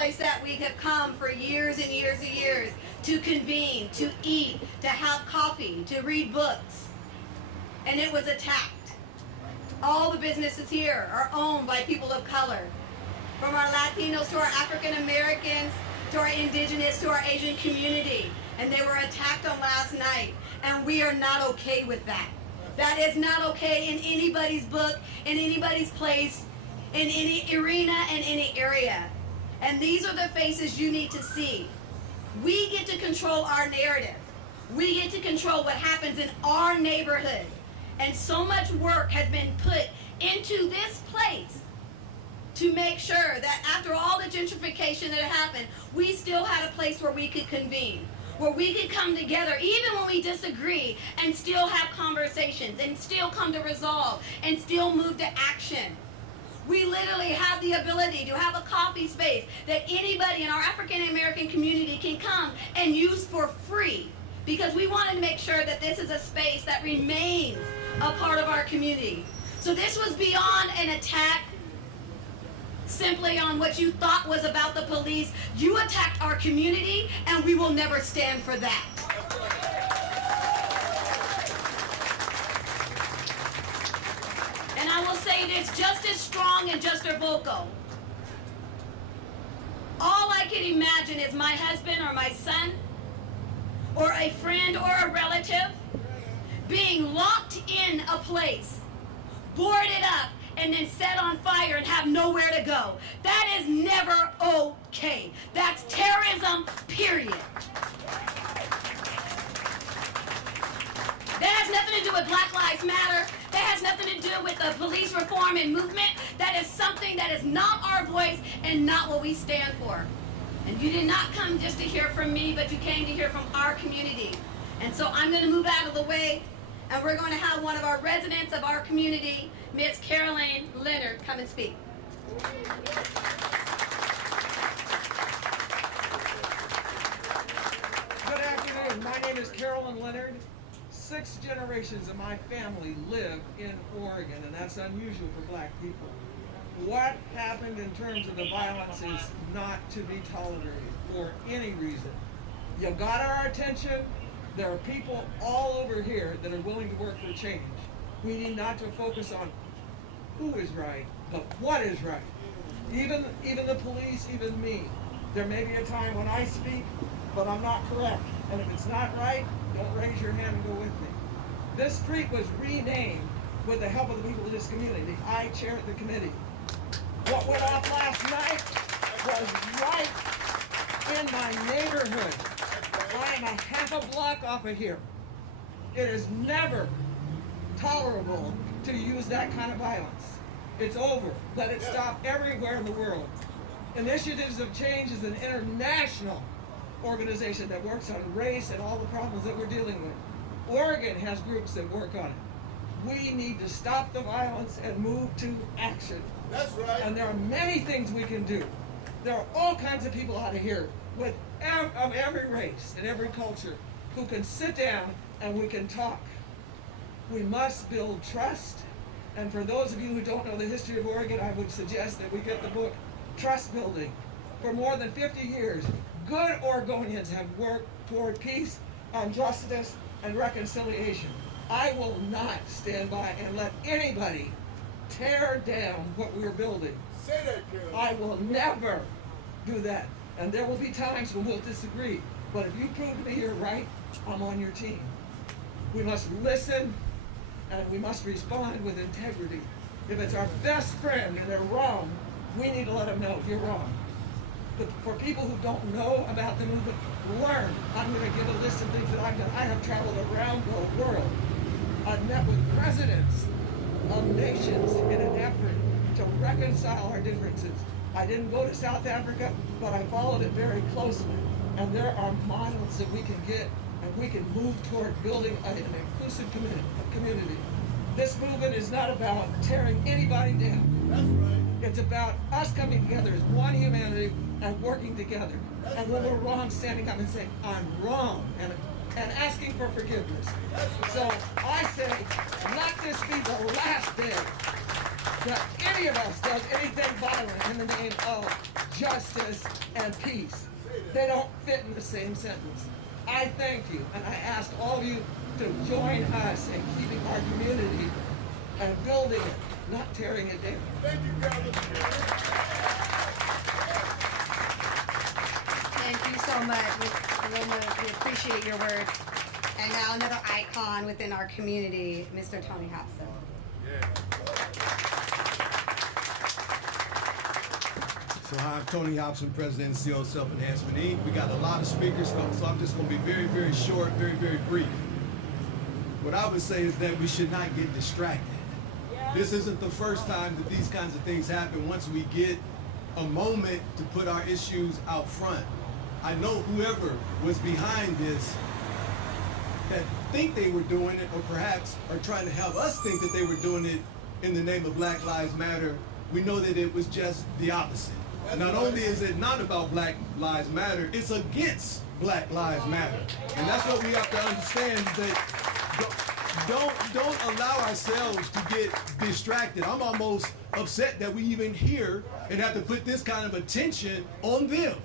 place that we have come for years and years and years to convene, to eat, to have coffee, to read books. And it was attacked. All the businesses here are owned by people of color. From our Latinos to our African Americans, to our indigenous, to our Asian community. And they were attacked on last night. And we are not okay with that. That is not okay in anybody's book, in anybody's place, in any arena, in any area. And these are the faces you need to see. We get to control our narrative. We get to control what happens in our neighborhood. And so much work has been put into this place to make sure that after all the gentrification that happened, we still had a place where we could convene, where we could come together, even when we disagree, and still have conversations, and still come to resolve, and still move to action. We literally have the ability to have a coffee space that anybody in our African American community can come and use for free, because we wanted to make sure that this is a space that remains a part of our community. So this was beyond an attack simply on what you thought was about the police. You attacked our community, and we will never stand for that. And I will say this just as strong and just as vocal. All I can imagine is my husband or my son or a friend or a relative being locked in a place, boarded up, and then set on fire and have nowhere to go. That is never okay. That's terrorism, period. That has nothing to do with Black Lives Matter. That has nothing to do with the police reform and movement. That is something that is not our voice and not what we stand for. And you did not come just to hear from me, but you came to hear from our community. And so I'm going to move out of the way, and we're going to have one of our residents of our community, Ms. Carolyn Leonard, come and speak. Good afternoon. My name is Carolyn Leonard. 6 generations of my family live in Oregon, and that's unusual for black people. What happened in terms of the violence is not to be tolerated for any reason. You got our attention. There are people all over here that are willing to work for change. We need not to focus on who is right, but what is right. Even the police, even me. There may be a time when I speak, but I'm not correct. And if it's not right, don't raise your hand and go with me. This street was renamed with the help of the people of this community. I chaired the committee. What went off last night was right in my neighborhood. I am a half a block off of here. It is never tolerable to use that kind of violence. It's over. Let it stop everywhere in the world. Initiatives of Change is an international organization that works on race and all the problems that we're dealing with. Oregon has groups that work on it. We need to stop the violence and move to action. That's right. And there are many things we can do. There are all kinds of people out of here of every race and every culture who can sit down and we can talk. We must build trust. And for those of you who don't know the history of Oregon, I would suggest that we get the book Trust Building. For more than 50 years, good Oregonians have worked toward peace and justice and reconciliation. I will not stand by and let anybody tear down what we're building. Say that, Carol. I will never do that. And there will be times when we'll disagree. But if you prove to me you're right, I'm on your team. We must listen and we must respond with integrity. If it's our best friend and they're wrong, we need to let them know you're wrong. But for people who don't know about the movement, learn. I'm going to give a list of things that I've done. I have traveled around the world. I've met with presidents of nations in an effort to reconcile our differences. I didn't go to South Africa, but I followed it very closely. And there are models that we can get, and we can move toward building an inclusive community. This movement is not about tearing anybody down. That's right. It's about us coming together as one humanity and working together. That's and when right. we're wrong, standing up and saying, I'm wrong, and asking for forgiveness. That's right. So I say, let this be the last day that any of us does anything violent in the name of justice and peace. They don't fit in the same sentence. I thank you, and I ask all of you to join us in keeping our community and building it, not tearing it down. Thank you, Calvin. Thank you so much. We appreciate your words. And now another icon within our community, Mr. Tony Hobson. So hi, I'm Tony Hobson, President and CEO of Self-Enhancement Inc. We got a lot of speakers, so I'm just going to be very, very short, very, very brief. What I would say is that we should not get distracted. This isn't the first time that these kinds of things happen. Once we get a moment to put our issues out front, I know whoever was behind this that think they were doing it, or perhaps are trying to have us think that they were doing it in the name of Black Lives Matter, we know that it was just the opposite. Not only is it not about Black Lives Matter, it's against Black Lives Matter. And that's what we have to understand, that don't allow ourselves to get distracted. I'm almost upset that we even hear and have to put this kind of attention on them.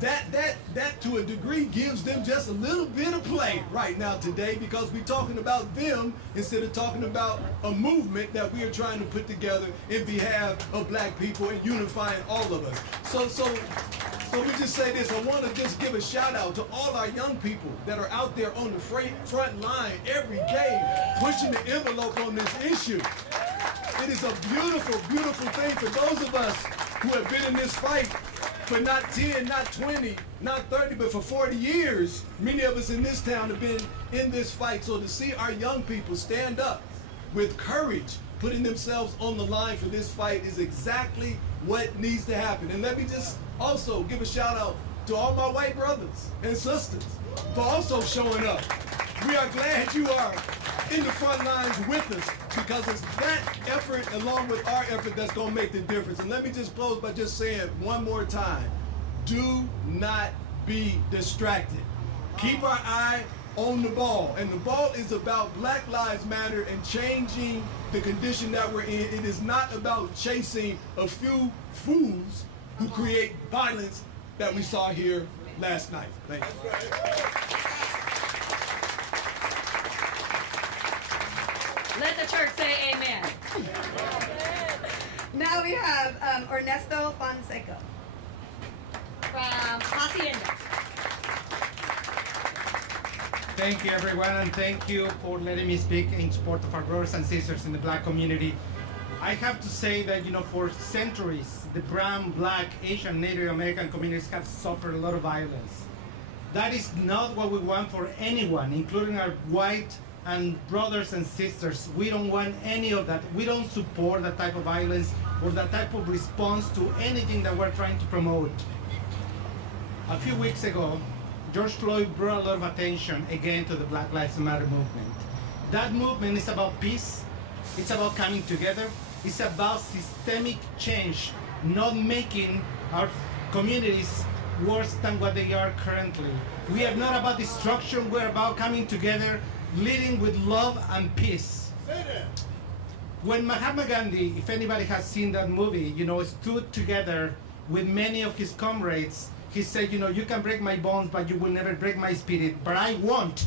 That to a degree gives them just a little bit of play right now today, because we're talking about them instead of talking about a movement that we are trying to put together in behalf of Black people and unifying all of us. So we just say this. I want to just give a shout out to all our young people that are out there on the front line every day pushing the envelope on this issue. It is a beautiful, beautiful thing for those of us who have been in this fight for not 10, not 20, not 30, but for 40 years. Many of us in this town have been in this fight. So to see our young people stand up with courage, putting themselves on the line for this fight, is exactly what needs to happen. And let me just also give a shout out to all my white brothers and sisters for also showing up. We are glad you are in the front lines with us, because it's that effort along with our effort that's going to make the difference. And let me just close by just saying one more time, do not be distracted. Keep our eye on the ball. And the ball is about Black Lives Matter and changing the condition that we're in. It is not about chasing a few fools who create violence that we saw here last night. Thank you. Let the church say amen. Now we have Ernesto Fonseca from Hacienda. Thank you, everyone, and thank you for letting me speak in support of our brothers and sisters in the Black community. I have to say that, for centuries, the brown, Black, Asian, Native American communities have suffered a lot of violence. That is not what we want for anyone, including our white and brothers and sisters. We don't want any of that. We don't support that type of violence or that type of response to anything that we're trying to promote. A few weeks ago, George Floyd brought a lot of attention again to the Black Lives Matter movement. That movement is about peace. It's about coming together. It's about systemic change, not making our communities worse than what they are currently. We are not about destruction. We're about coming together, leading with love and peace. When Mahatma Gandhi, if anybody has seen that movie, stood together with many of his comrades, he said, you can break my bones, but you will never break my spirit. But I won't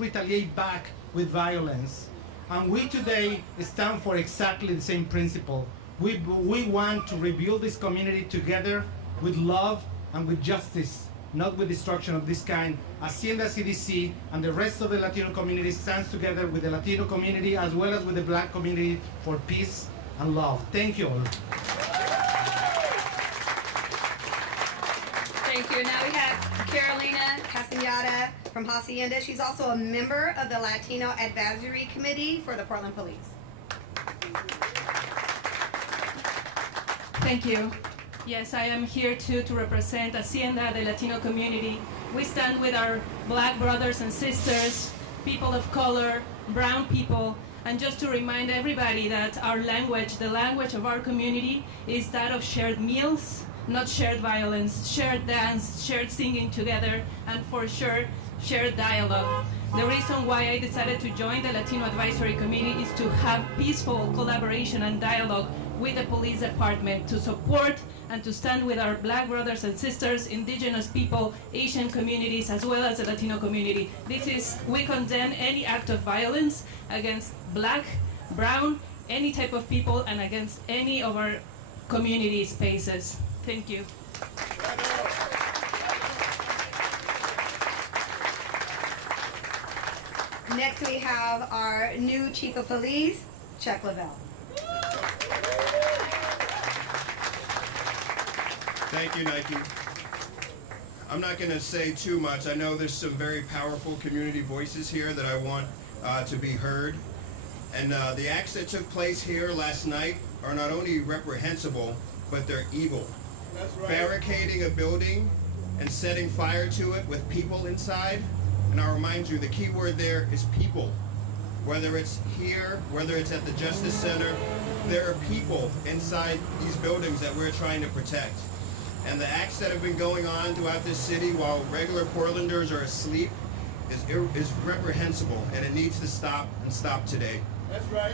retaliate back with violence. And we today stand for exactly the same principle. We want to rebuild this community together with love and with justice, not with destruction of this kind. Hacienda CDC and the rest of the Latino community stands together with the Latino community as well as with the Black community for peace and love. Thank you all. Thank you. Now we have Carolina Castañeda from Hacienda. She's also a member of the Latino Advisory Committee for the Portland Police. Thank you. Yes, I am here too to represent Hacienda, the Latino community. We stand with our Black brothers and sisters, people of color, brown people, and just to remind everybody that our language, the language of our community, is that of shared meals, not shared violence, shared dance, shared singing together, and for sure, shared dialogue. The reason why I decided to join the Latino Advisory Committee is to have peaceful collaboration and dialogue with the police department to support and to stand with our Black brothers and sisters, indigenous people, Asian communities, as well as the Latino community. We condemn any act of violence against Black, brown, any type of people, and against any of our community spaces. Thank you. Next we have our new Chief of Police, Chuck Lavelle. Thank you, Nike. I'm not going to say too much. I know there's some very powerful community voices here that I want to be heard. And the acts that took place here last night are not only reprehensible, but they're evil. That's right. Barricading a building and setting fire to it with people inside. And I'll remind you, the key word there is people. Whether it's here, whether it's at the Justice Center, there are people inside these buildings that we're trying to protect. And the acts that have been going on throughout this city while regular Portlanders are asleep is reprehensible, and it needs to stop, and stop today. That's right.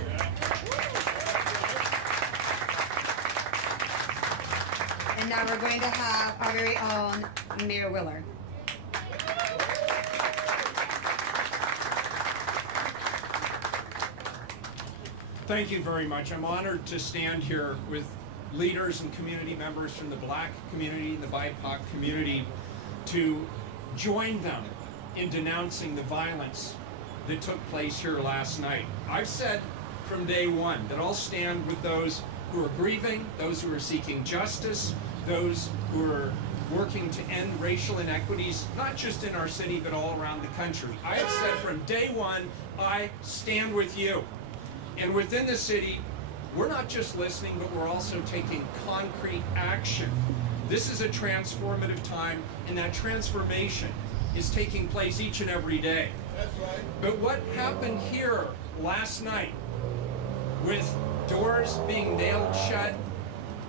And now we're going to have our very own Mayor Willard. Thank you very much. I'm honored to stand here with leaders and community members from the Black community, the BIPOC community, to join them in denouncing the violence that took place here last night. I've said from day one that I'll stand with those who are grieving, those who are seeking justice, those who are working to end racial inequities, not just in our city, but all around the country. I have said from day one, I stand with you. And within the city, we're not just listening, but we're also taking concrete action. This is a transformative time, and that transformation is taking place each and every day. That's right. But what happened here last night, with doors being nailed shut,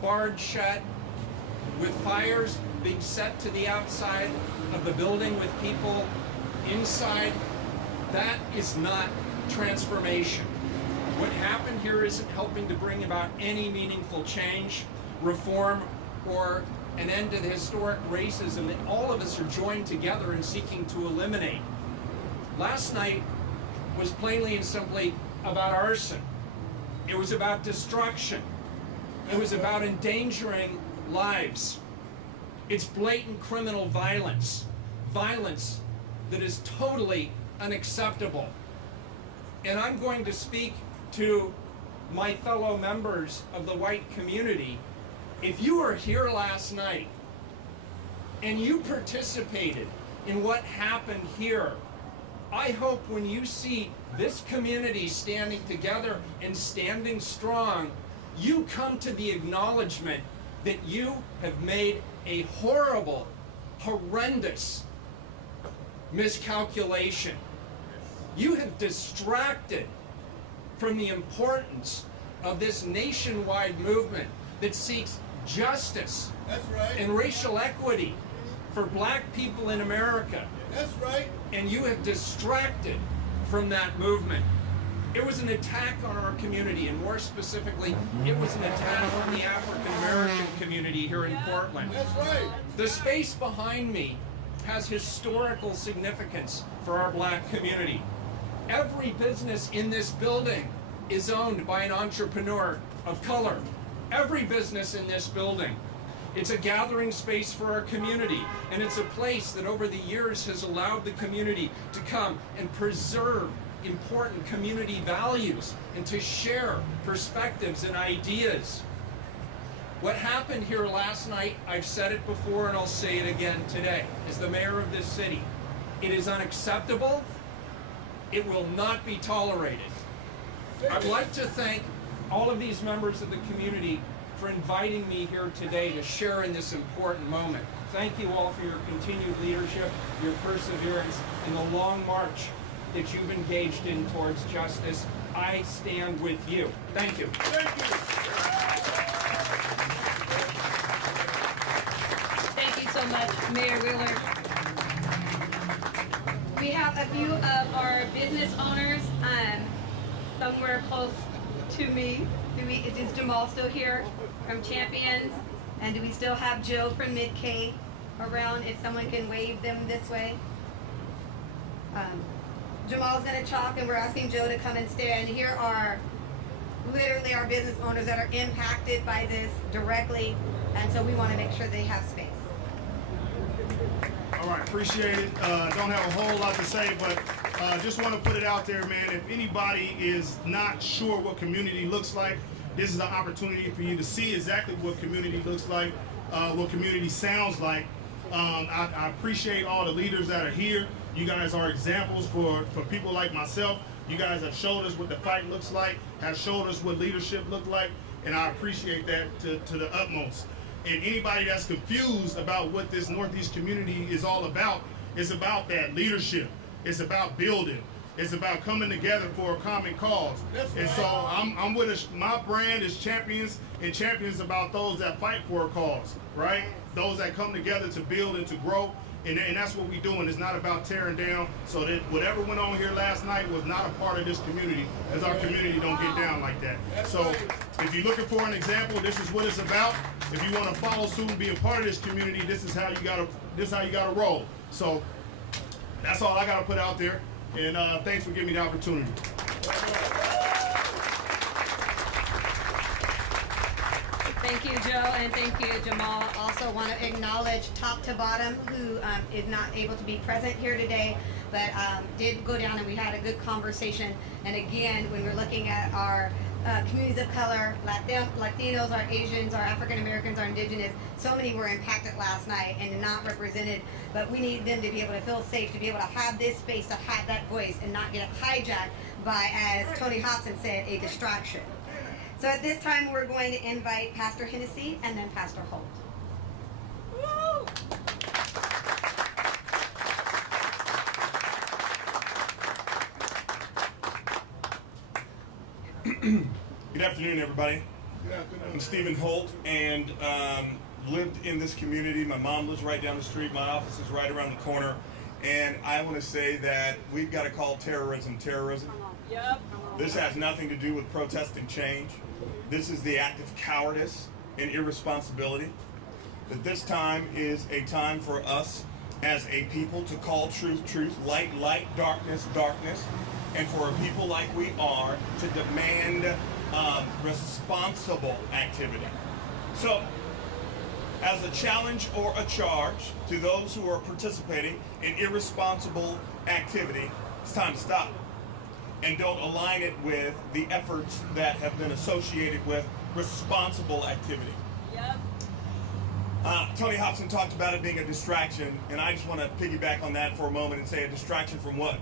barred shut, with fires being set to the outside of the building with people inside, that is not transformation. What happened here isn't helping to bring about any meaningful change, reform, or an end to the historic racism that all of us are joined together in seeking to eliminate. Last night was plainly and simply about arson. It was about destruction. It was about endangering lives. It's blatant criminal violence. Violence that is totally unacceptable. And I'm going to speak to my fellow members of the white community. If you were here last night and you participated in what happened here, I hope when you see this community standing together and standing strong, you come to the acknowledgement that you have made a horrible, horrendous miscalculation. You have distracted from the importance of this nationwide movement that seeks justice. That's right. And racial equity for Black people in America. That's right. And you have distracted from that movement. It was an attack on our community, and more specifically, it was an attack on the African American community here in Portland. That's right. The space behind me has historical significance for our Black community. Every business in this building is owned by an entrepreneur of color. Every business in this building. It's a gathering space for our community, and it's a place that over the years has allowed the community to come and preserve important community values and to share perspectives and ideas. What happened here last night, I've said it before and I'll say it again today, as the mayor of this city. It is unacceptable. It will not be tolerated. I'd like to thank all of these members of the community for inviting me here today to share in this important moment. Thank you all for your continued leadership, your perseverance, and the long march that you've engaged in towards justice. I stand with you. Thank you. Thank you. Thank you so much, Mayor Willard. We we have a few of our business owners somewhere close to me. Is Jamal still here from Champions? And do we still have Joe from Mid-K around if someone can wave them this way? Jamal's going to talk, and we're asking Joe to come and stand. Here are literally our business owners that are impacted by this directly, and so we want to make sure they have space. All right, appreciate it. Don't have a whole lot to say, but just want to put it out there, man. If anybody is not sure what community looks like, this is an opportunity for you to see exactly what community looks like, what community sounds like. I appreciate all the leaders that are here. You guys are examples for people like myself. You guys have showed us what the fight looks like, have showed us what leadership looks like, and I appreciate that to the utmost. And anybody that's confused about what this Northeast community is all about, it's about that leadership. It's about building. It's about coming together for a common cause. And so I'm with us. My brand is Champions, and Champions about those that fight for a cause, right? Those that come together to build and to grow. And that's what we're doing. It's not about tearing down. So that whatever went on here last night was not a part of this community, as our community don't get down like that. So if you're looking for an example, this is what it's about. If you want to follow suit and be a part of this community, this is how you gotta roll. So that's all I gotta put out there. And thanks for giving me the opportunity. Thank you, Joe, and thank you, Jamal. Also want to acknowledge top to bottom who is not able to be present here today, but did go down and we had a good conversation. And again, when we're looking at our communities of color, Latinos, our Asians, our African Americans, our indigenous, so many were impacted last night and not represented, but we need them to be able to feel safe, to be able to have this space, to have that voice and not get hijacked by, as Tony Hobson said, a distraction. So at this time, we're going to invite Pastor Hennessy and then Pastor Holt. Good afternoon, everybody. Good afternoon. I'm Stephen Holt, and lived in this community. My mom lives right down the street. My office is right around the corner. And I want to say that we've got to call terrorism terrorism. Yep. This has nothing to do with protesting change. This is the act of cowardice and irresponsibility. That this time is a time for us as a people to call truth, truth, light, light, darkness, darkness, and for a people like we are to demand responsible activity. So, as a challenge or a charge to those who are participating in irresponsible activity, it's time to stop. And don't align it with the efforts that have been associated with responsible activity. Yep. Tony Hobson talked about it being a distraction, and I just want to piggyback on that for a moment and say a distraction from what?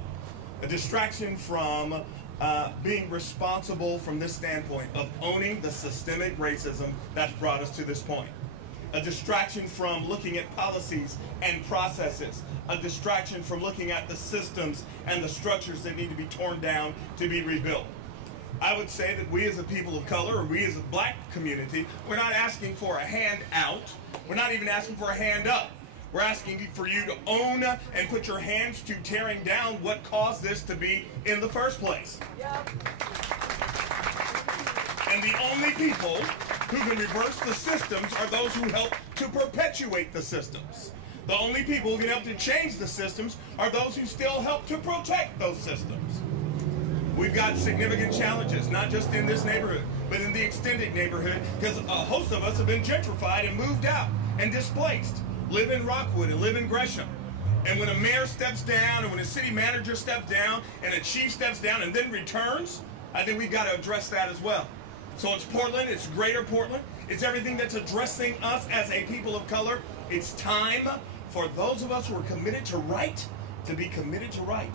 A distraction from being responsible from this standpoint of owning the systemic racism that's brought us to this point. A distraction from looking at policies and processes. A distraction from looking at the systems and the structures that need to be torn down to be rebuilt. I would say that we as a people of color, or we as a black community, we're not asking for a hand out. We're not even asking for a hand up. We're asking for you to own and put your hands to tearing down what caused this to be in the first place. Yep. And the only people who can reverse the systems are those who help to perpetuate the systems. The only people who can help to change the systems are those who still help to protect those systems. We've got significant challenges, not just in this neighborhood, but in the extended neighborhood, because a host of us have been gentrified and moved out and displaced, live in Rockwood and live in Gresham. And when a mayor steps down, and when a city manager steps down, and a chief steps down and then returns, I think we've got to address that as well. So it's Portland, it's greater Portland, it's everything that's addressing us as a people of color. It's time for those of us who are committed to right to be committed to right.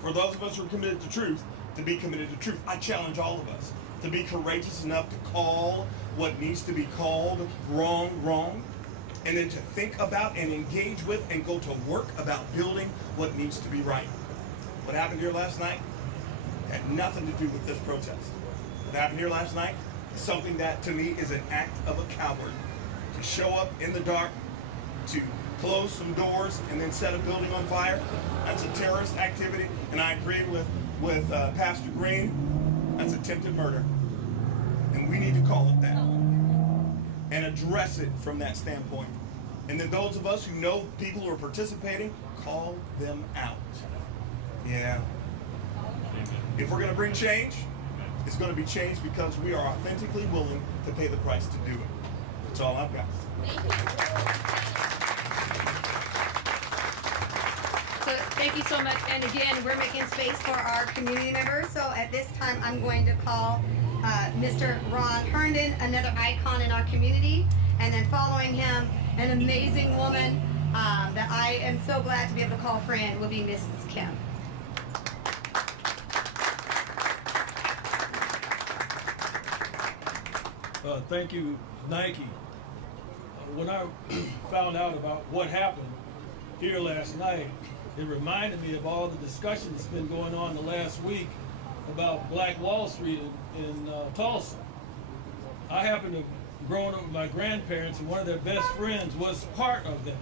For those of us who are committed to truth to be committed to truth. I challenge all of us to be courageous enough to call what needs to be called wrong, wrong, and then to think about and engage with and go to work about building what needs to be right. What happened here last night had nothing to do with this protest. What happened here last night is something that to me is an act of a coward. To show up in the dark, to close some doors and then set a building on fire. That's a terrorist activity, and I agree with Pastor Green. That's attempted murder, and we need to call it that and address it from that standpoint. And then those of us who know people who are participating, call them out. Yeah. If we're going to bring change, it's going to be change because we are authentically willing to pay the price to do it. That's all I've got. So thank you so much. And again, we're making space for our community members. So at this time, I'm going to call Mr. Ron Herndon, another icon in our community. And then following him, an amazing woman that I am so glad to be able to call friend will be Mrs. Kim. Thank you, Nike. When I found out about what happened here last night, it reminded me of all the discussion that's been going on the last week about Black Wall Street in Tulsa. I happen to have grown up with my grandparents, and one of their best friends was part of that.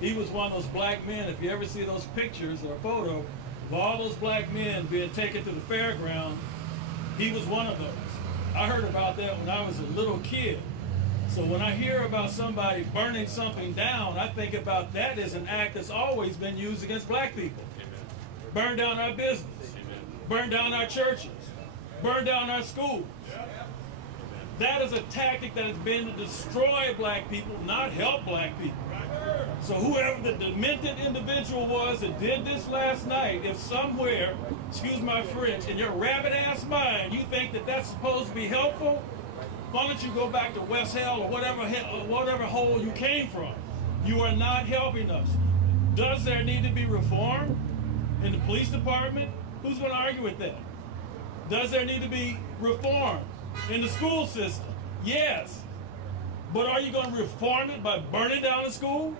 He was one of those black men, if you ever see those pictures or a photo of all those black men being taken to the fairground, he was one of those. I heard about that when I was a little kid. So when I hear about somebody burning something down, I think about that as an act that's always been used against black people. Burn down our business. Burn down our churches. Burn down our schools. That is a tactic that has been to destroy black people, not help black people. So whoever the demented individual was that did this last night, if somewhere, excuse my French, in your rabbit-ass mind, you think that that's supposed to be helpful, why don't you go back to West Hell or whatever hole you came from? You are not helping us. Does there need to be reform in the police department? Who's going to argue with that? Does there need to be reform in the school system? Yes. But are you going to reform it by burning down the school?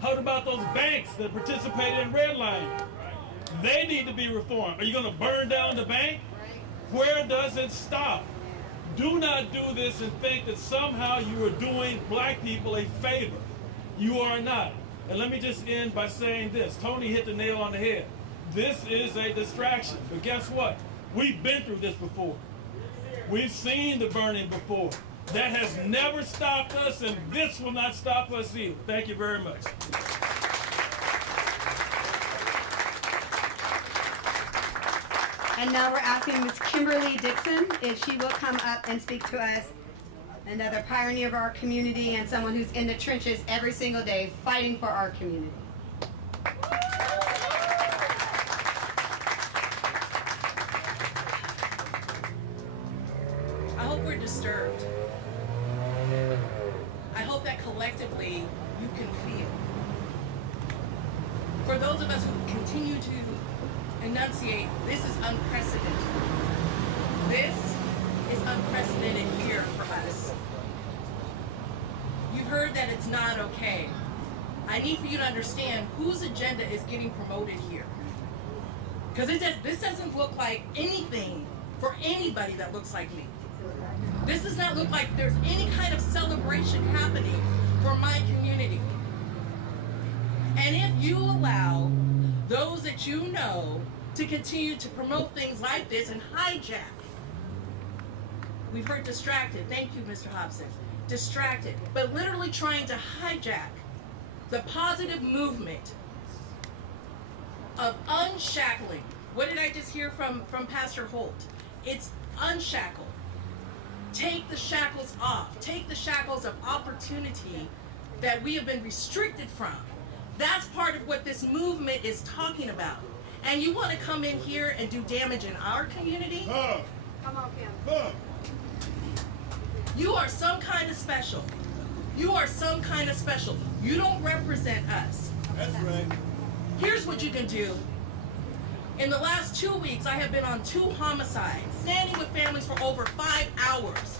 How about those banks that participated in redlining? They need to be reformed. Are you going to burn down the bank? Where does it stop? Do not do this and think that somehow you are doing black people a favor. You are not. And let me just end by saying this. Tony hit the nail on the head. This is a distraction. But guess what? We've been through this before. We've seen the burning before. That has never stopped us, and this will not stop us either. Thank you very much. And now we're asking Ms. Kimberly Dixon if she will come up and speak to us. Another pioneer of our community and someone who's in the trenches every single day fighting for our community. I hope we're disturbed. I hope that collectively you can feel. For those of us who continue to enunciate, this is unprecedented. This is unprecedented here for us. You've heard that it's not okay. I need for you to understand whose agenda is getting promoted here. Because this doesn't look like anything for anybody that looks like me. This does not look like there's any kind of celebration happening for my community. And if you allow those that you know to continue to promote things like this and hijack, we've heard distracted, thank you Mr. Hobson, distracted, but literally trying to hijack the positive movement of unshackling. What did I just hear from Pastor Holt? It's unshackle. Take the shackles off. Take the shackles of opportunity that we have been restricted from. That's part of what this movement is talking about. And you want to come in here and do damage in our community? Come on, Kim. You are some kind of special. You are some kind of special. You don't represent us. That's right. Here's what you can do. In the last 2 weeks, I have been on 2 homicides, standing with families for over 5 hours.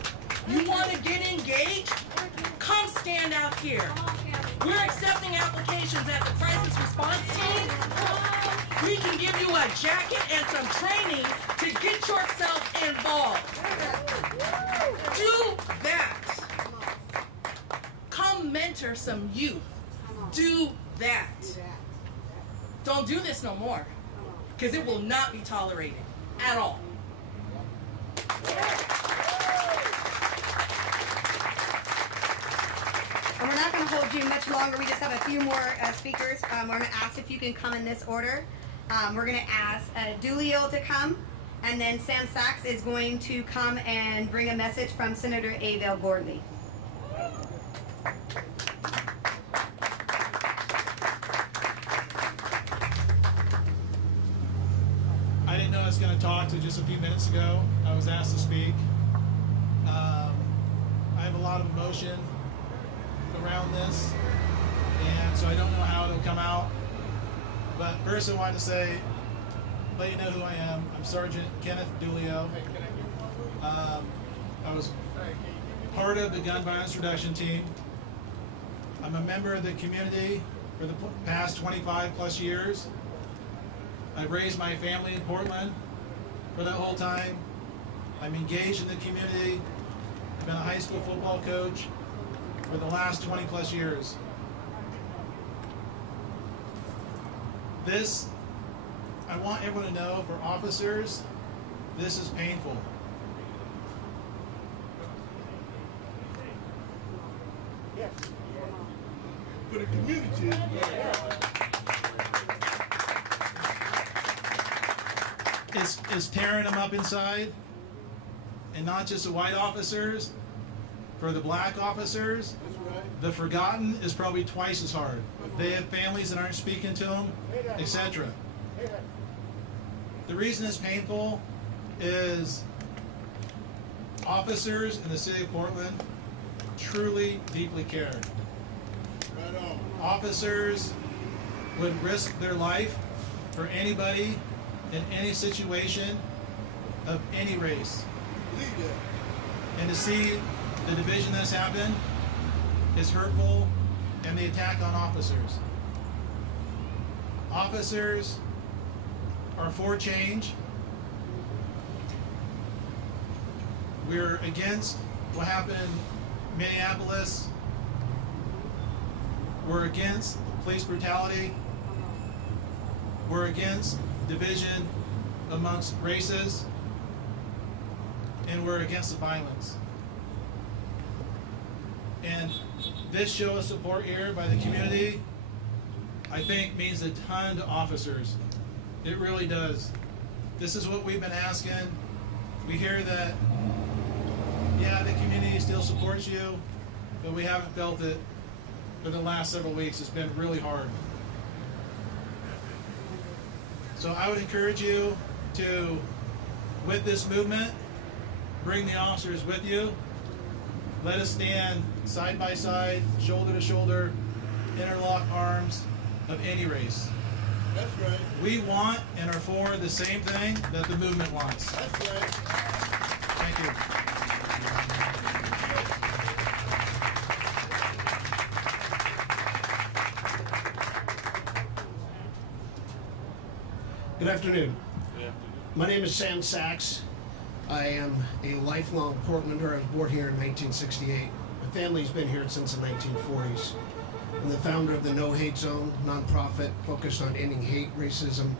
You want to get engaged? Come stand out here. We're accepting applications at the crisis response team. We can give you a jacket and some training to get yourself involved. Do that. Come mentor some youth. do that. Don't do this no more, because it will not be tolerated at all. And we're not going to hold you much longer. We just have a few more speakers. We're going to ask if you can come in this order. We're going to ask Dulio to come, and then Sam Sachs is going to come and bring a message from Senator Avell Gordley. I didn't know I was going to talk to just a few minutes ago. I was asked to speak. I have a lot of emotion around this, and so I don't know how it'll come out. But first I wanted to say, let you know who I am. I'm Sergeant Kenneth Dulio. I was part of the gun violence reduction team. I'm a member of the community for the past 25 plus years. I've raised my family in Portland for that whole time. I'm engaged in the community. I've been a high school football coach for the last 20 plus years. This, I want everyone to know, for officers, this is painful. For the community. It's tearing them up inside, and not just the white officers. For the black officers, the forgotten is probably twice as hard. They have families that aren't speaking to them, etc. The reason it's painful is officers in the city of Portland truly, deeply care. Officers would risk their life for anybody in any situation of any race. And to see the division that's happened is hurtful, and the attack on officers. Officers are for change. We're against what happened in Minneapolis. We're against police brutality. We're against division amongst races. And we're against the violence. And this show of support here by the community, I think, means a ton to officers. It really does. This is what we've been asking. We hear that, yeah, the community still supports you, but we haven't felt it for the last several weeks. It's been really hard. So I would encourage you to, with this movement, bring the officers with you. Let us stand side by side, shoulder to shoulder, interlock arms of any race. That's right. We want and are for the same thing that the movement wants. That's right. Thank you. Good afternoon. My name is Sam Sachs. I am a lifelong Portlander. I was born here in 1968. My family's been here since the 1940s. I'm the founder of the No Hate Zone nonprofit focused on ending hate, racism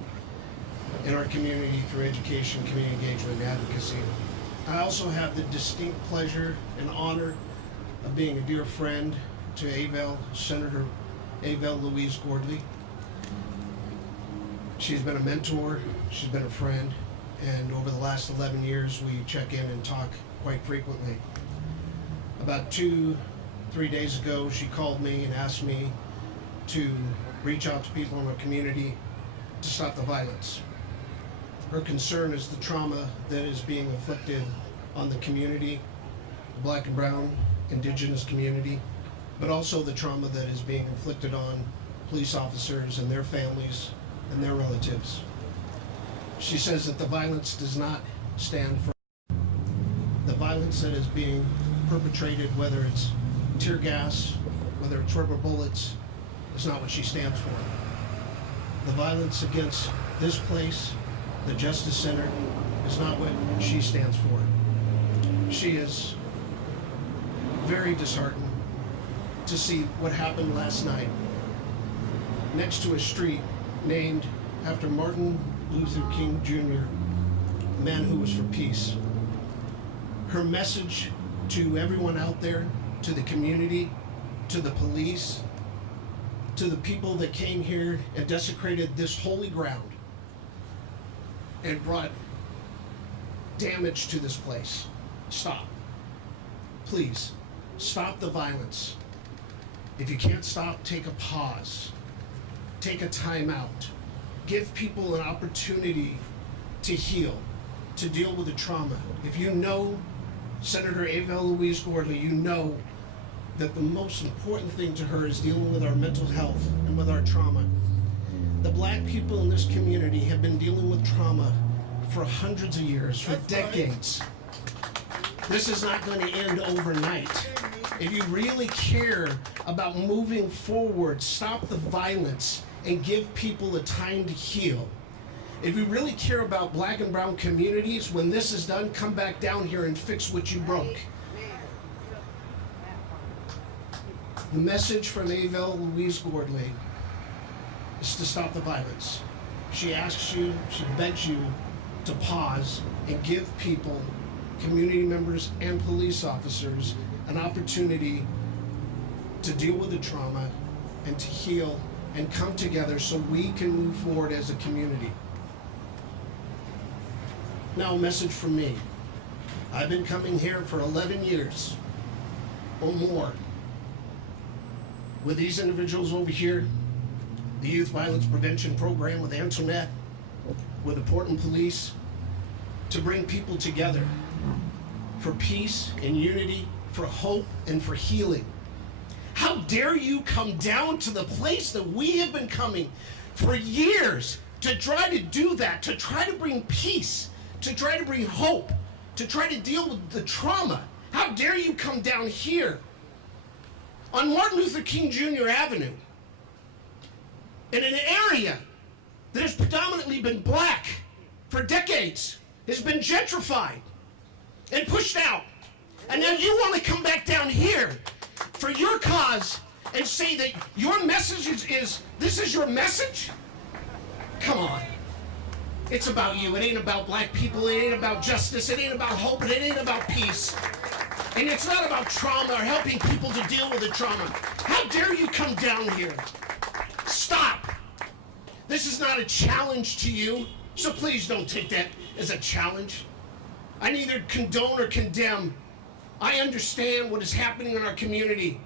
in our community through education, community engagement, and advocacy. I also have the distinct pleasure and honor of being a dear friend to Avell, Senator Avell Louise Gordley. She's been a mentor, she's been a friend, and over the last 11 years we check in and talk quite frequently. About 2-3 days ago, she called me and asked me to reach out to people in our community to stop the violence. Her concern is the trauma that is being inflicted on the community, the Black and brown indigenous community, but also the trauma that is being inflicted on police officers and their families and their relatives. She says that the violence does not stand for the violence that is being perpetrated, whether it's tear gas, whether it's rubber bullets, is not what she stands for. The violence against this place, the Justice Center, is not what she stands for. She is very disheartened to see what happened last night next to a street named after Martin Luther King Jr., a man who was for peace. Her message to everyone out there, to the community, to the police, to the people that came here and desecrated this holy ground and brought damage to this place. Stop. Please, stop the violence. If you can't stop, take a pause. Take a time out. Give people an opportunity to heal, to deal with the trauma. If you know Senator Ava Louise Gordley, you know that the most important thing to her is dealing with our mental health and with our trauma. The black people in this community have been dealing with trauma for hundreds of years, for decades. This is not going to end overnight. If you really care about moving forward, stop the violence and give people the time to heal. If you really care about black and brown communities, when this is done, come back down here and fix what you broke. The message from Ava Louise Gordley is to stop the violence. She asks you, she begs you to pause and give people, community members and police officers, an opportunity to deal with the trauma and to heal and come together so we can move forward as a community. Now, a message from me. I've been coming here for 11 years or more with these individuals over here, the Youth Violence Prevention Program with Antoinette, with the Portland Police, to bring people together for peace and unity, for hope and for healing. How dare you come down to the place that we have been coming for years to try to do that, to try to bring peace, to try to bring hope, to try to deal with the trauma. How dare you come down here on Martin Luther King Jr. Avenue in an area that has predominantly been black for decades, has been gentrified and pushed out. And now you want to come back down here for your cause and say that your message is this is your message? Come on. It's about you. It ain't about black people. It ain't about justice. It ain't about hope. It ain't about peace. And it's not about trauma or helping people to deal with the trauma. How dare you come down here? Stop. This is not a challenge to you, so please don't take that as a challenge. I neither condone or condemn. I understand what is happening in our community.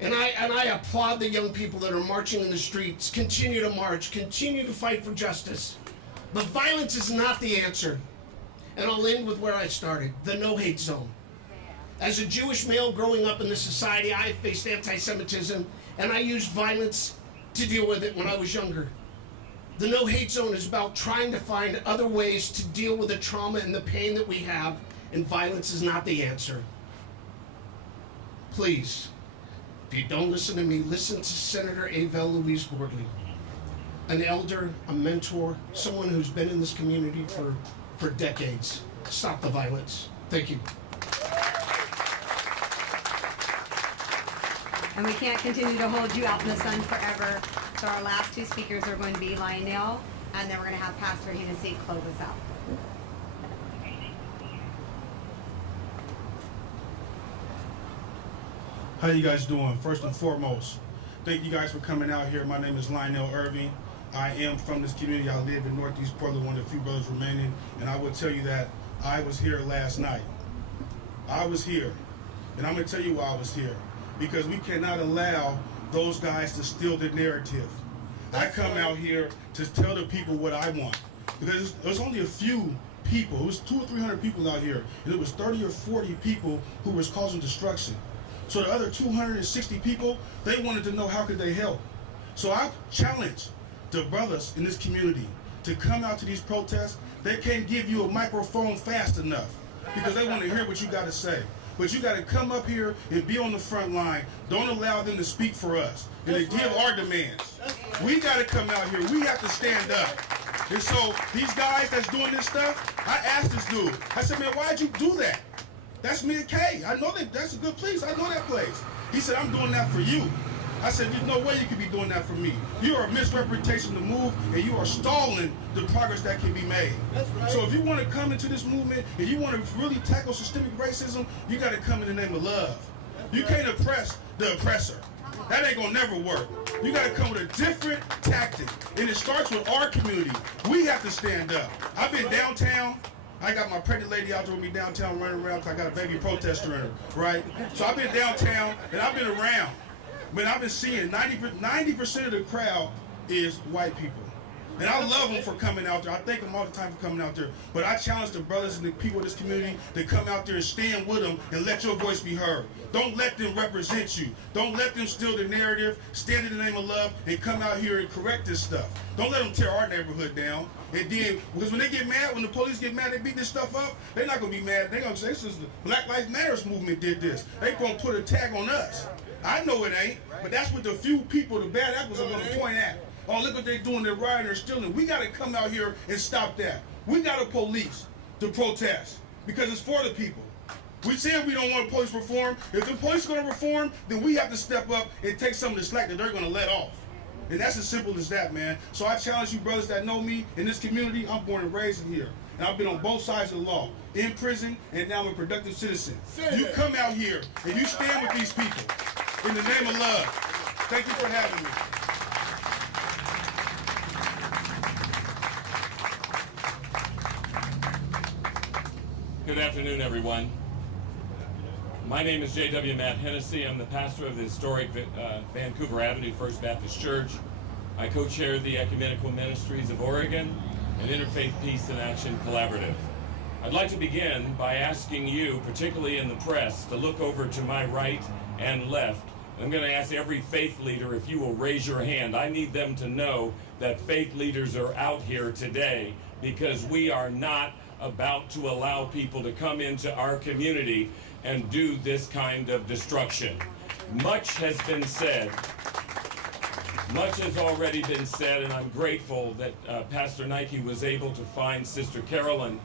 And I applaud the young people that are marching in the streets. Continue to march. Continue to fight for justice. But violence is not the answer. And I'll end with where I started, the no-hate zone. As a Jewish male growing up in this society, I faced anti-Semitism, and I used violence to deal with it when I was younger. The no-hate zone is about trying to find other ways to deal with the trauma and the pain that we have, and violence is not the answer. Please, if you don't listen to me, listen to Senator Ava Louise Gordley, an elder, a mentor, someone who's been in this community for decades. Stop the violence. Thank you. And we can't continue to hold you out in the sun forever. So our last two speakers are going to be Lionel, and then we're going to have Pastor Hennessy close us out. How you guys doing? First and foremost, thank you guys for coming out here. My name is Lionel Irving. I am from this community. I live in Northeast Portland, one of the few brothers remaining, and I will tell you that I was here last night. I was here, and I'm going to tell you why I was here. Because we cannot allow those guys to steal the narrative. I come out here to tell the people what I want. Because there's only a few people, it was 200 or 300 people out here, and it was 30 or 40 people who was causing destruction. So the other 260 people, they wanted to know how could they help. So I challenge the brothers in this community to come out to these protests. They can't give you a microphone fast enough because they want to hear what you got to say. But you got to come up here and be on the front line. Don't allow them to speak for us and to give our demands. We got to come out here. We have to stand up. And so these guys that's doing this stuff, I asked this dude. I said, man, why'd you do that? That's me and Kay. I know that's a good place. I know that place. He said, I'm doing that for you. I said, there's no way you could be doing that for me. You are a misrepresentation of the move, and you are stalling the progress that can be made. That's right. So if you want to come into this movement, if you want to really tackle systemic racism, you got to come in the name of love. You can't oppress the oppressor. That ain't gonna never work. You gotta come with a different tactic, and it starts with our community. We have to stand up. I've been downtown. I got my pregnant lady out there with me downtown running around because I got a baby protester in her, right? So I've been downtown, and I've been around. But I've been seeing 90% of the crowd is white people. And I love them for coming out there. I thank them all the time for coming out there. But I challenge the brothers and the people of this community to come out there and stand with them and let your voice be heard. Don't let them represent you. Don't let them steal the narrative, stand in the name of love, and come out here and correct this stuff. Don't let them tear our neighborhood down. And then, because when they get mad, when the police get mad, they beat this stuff up, they're not going to be mad. They're going to say, this is the Black Lives Matter movement did this. They're going to put a tag on us. I know it ain't, but that's what the few people, the bad apples, are going to point at. Oh, look what they're doing, they're rioting, they're stealing. We got to come out here and stop that. We got to police to protest because it's for the people. We said we don't want police reform. If the police are going to reform, then we have to step up and take some of the slack that they're going to let off. And that's as simple as that, man. So I challenge you brothers that know me in this community. I'm born and raised in here. And I've been on both sides of the law, in prison, and now I'm a productive citizen. You come out here and you stand with these people in the name of love. Thank you for having me. Good afternoon, everyone. My name is J.W. Matt Hennessy. I'm the pastor of the historic Vancouver Avenue First Baptist Church. I co-chair the Ecumenical Ministries of Oregon and Interfaith Peace and Action Collaborative. I'd like to begin by asking you, particularly in the press, to look over to my right and left. I'm going to ask every faith leader if you will raise your hand. I need them to know that faith leaders are out here today because we are not about to allow people to come into our community and do this kind of destruction. Much has been said. Much has already been said, and I'm grateful that Pastor Nike was able to find Sister Carolyn,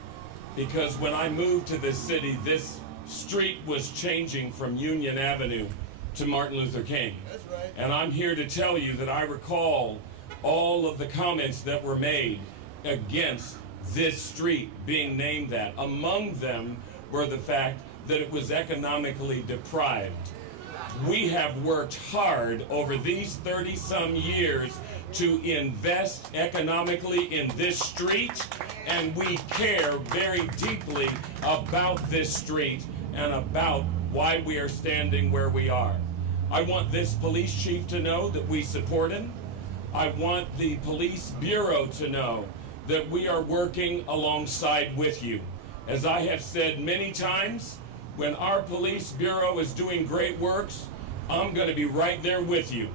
because when I moved to this city, this street was changing from Union Avenue to Martin Luther King. That's right. And I'm here to tell you that I recall all of the comments that were made against this street being named that. Among them were the fact that it was economically deprived. We have worked hard over these 30-some years to invest economically in this street, and we care very deeply about this street and about why we are standing where we are. I want this police chief to know that we support him. I want the police bureau to know that we are working alongside with you. As I have said many times, when our police bureau is doing great works, I'm going to be right there with you.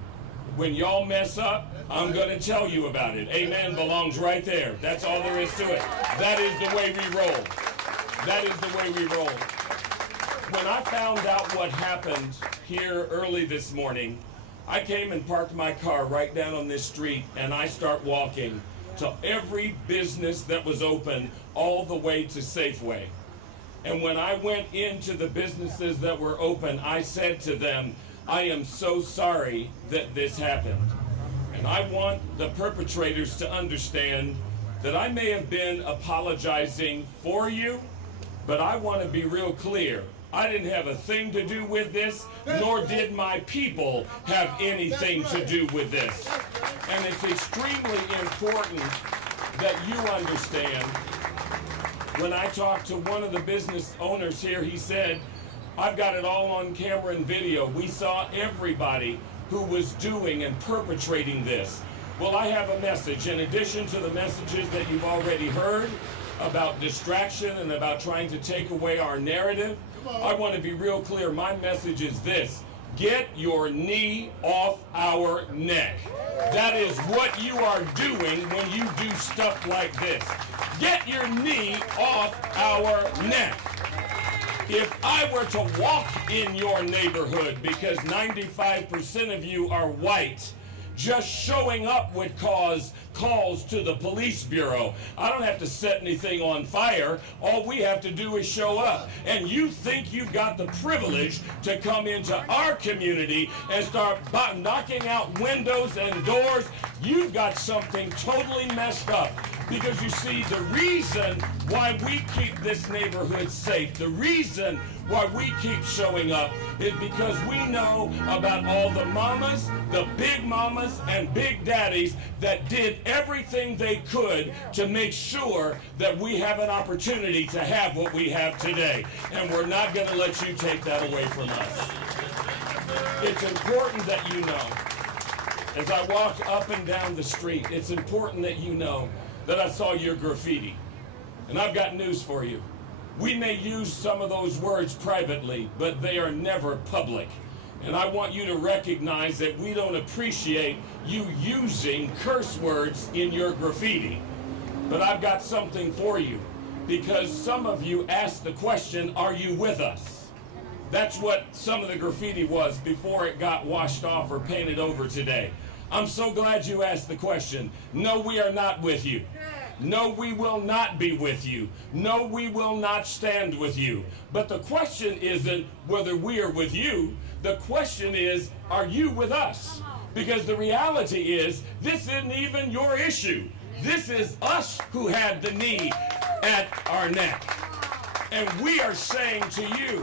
When y'all mess up, I'm going to tell you about it. Amen belongs right there. That's all there is to it. That is the way we roll. That is the way we roll. When I found out what happened here early this morning, I came and parked my car right down on this street, and I start walking to every business that was open all the way to Safeway. And when I went into the businesses that were open, I said to them, I am so sorry that this happened. And I want the perpetrators to understand that I may have been apologizing for you, but I want to be real clear. I didn't have a thing to do with this, nor did my people have anything to do with this. And it's extremely important that you understand. When I talked to one of the business owners here, he said, I've got it all on camera and video. We saw everybody who was doing and perpetrating this. Well, I have a message. In addition to the messages that you've already heard about distraction and about trying to take away our narrative, I want to be real clear. My message is this. Get your knee off our neck. That is what you are doing when you do stuff like this. Get your knee off our neck. If I were to walk in your neighborhood, because 95% of you are white, just showing up would cause calls to the police bureau. I don't have to set anything on fire. All we have to do is show up. And you think you've got the privilege to come into our community and start knocking out windows and doors. You've got something totally messed up. Because you see, the reason why we keep this neighborhood safe, the reason why we keep showing up is because we know about all the mamas, the big mamas and big daddies that did everything they could to make sure that we have an opportunity to have what we have today. And we're not going to let you take that away from us. It's important that you know, as I walked up and down the street, it's important that you know that I saw your graffiti. And I've got news for you. We may use some of those words privately, but they are never public. And I want you to recognize that we don't appreciate you using curse words in your graffiti. But I've got something for you, because some of you asked the question, are you with us? That's what some of the graffiti was before it got washed off or painted over today. I'm so glad you asked the question. No, we are not with you. No, we will not be with you. No, we will not stand with you. But the question isn't whether we are with you. The question is, are you with us? Because the reality is, this isn't even your issue. This is us who had the knee at our neck. And we are saying to you,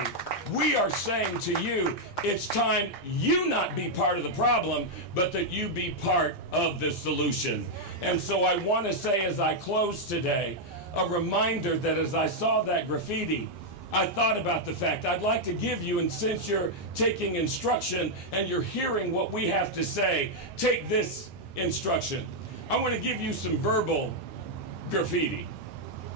it's time you not be part of the problem, but that you be part of the solution. And so I want to say as I close today, a reminder that as I saw that graffiti, I thought about the fact I'd like to give you, and since you're taking instruction and you're hearing what we have to say, take this instruction. I want to give you some verbal graffiti.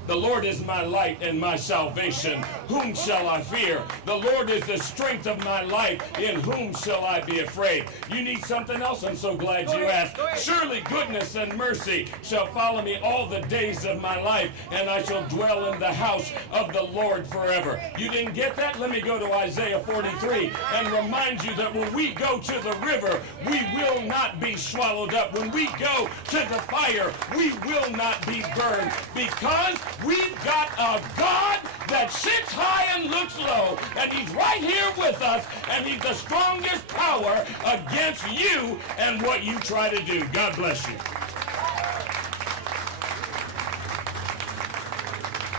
The Lord is my light and my salvation. Whom shall I fear? The Lord is the strength of my life. In whom shall I be afraid? You need something else? I'm so glad you asked. Surely goodness and mercy shall follow me all the days of my life, and I shall dwell in the house of the Lord forever. You didn't get that? Let me go to Isaiah 43 and remind you that when we go to the river, we will not be swallowed up. When we go to the fire, we will not be burned, because we've got a God that sits high and looks low, and he's right here with us, and he's the strongest power against you and what you try to do. God bless you.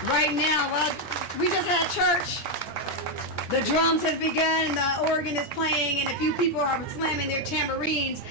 Right now, well, we just had church. The drums have begun, the organ is playing, and a few people are slamming their tambourines.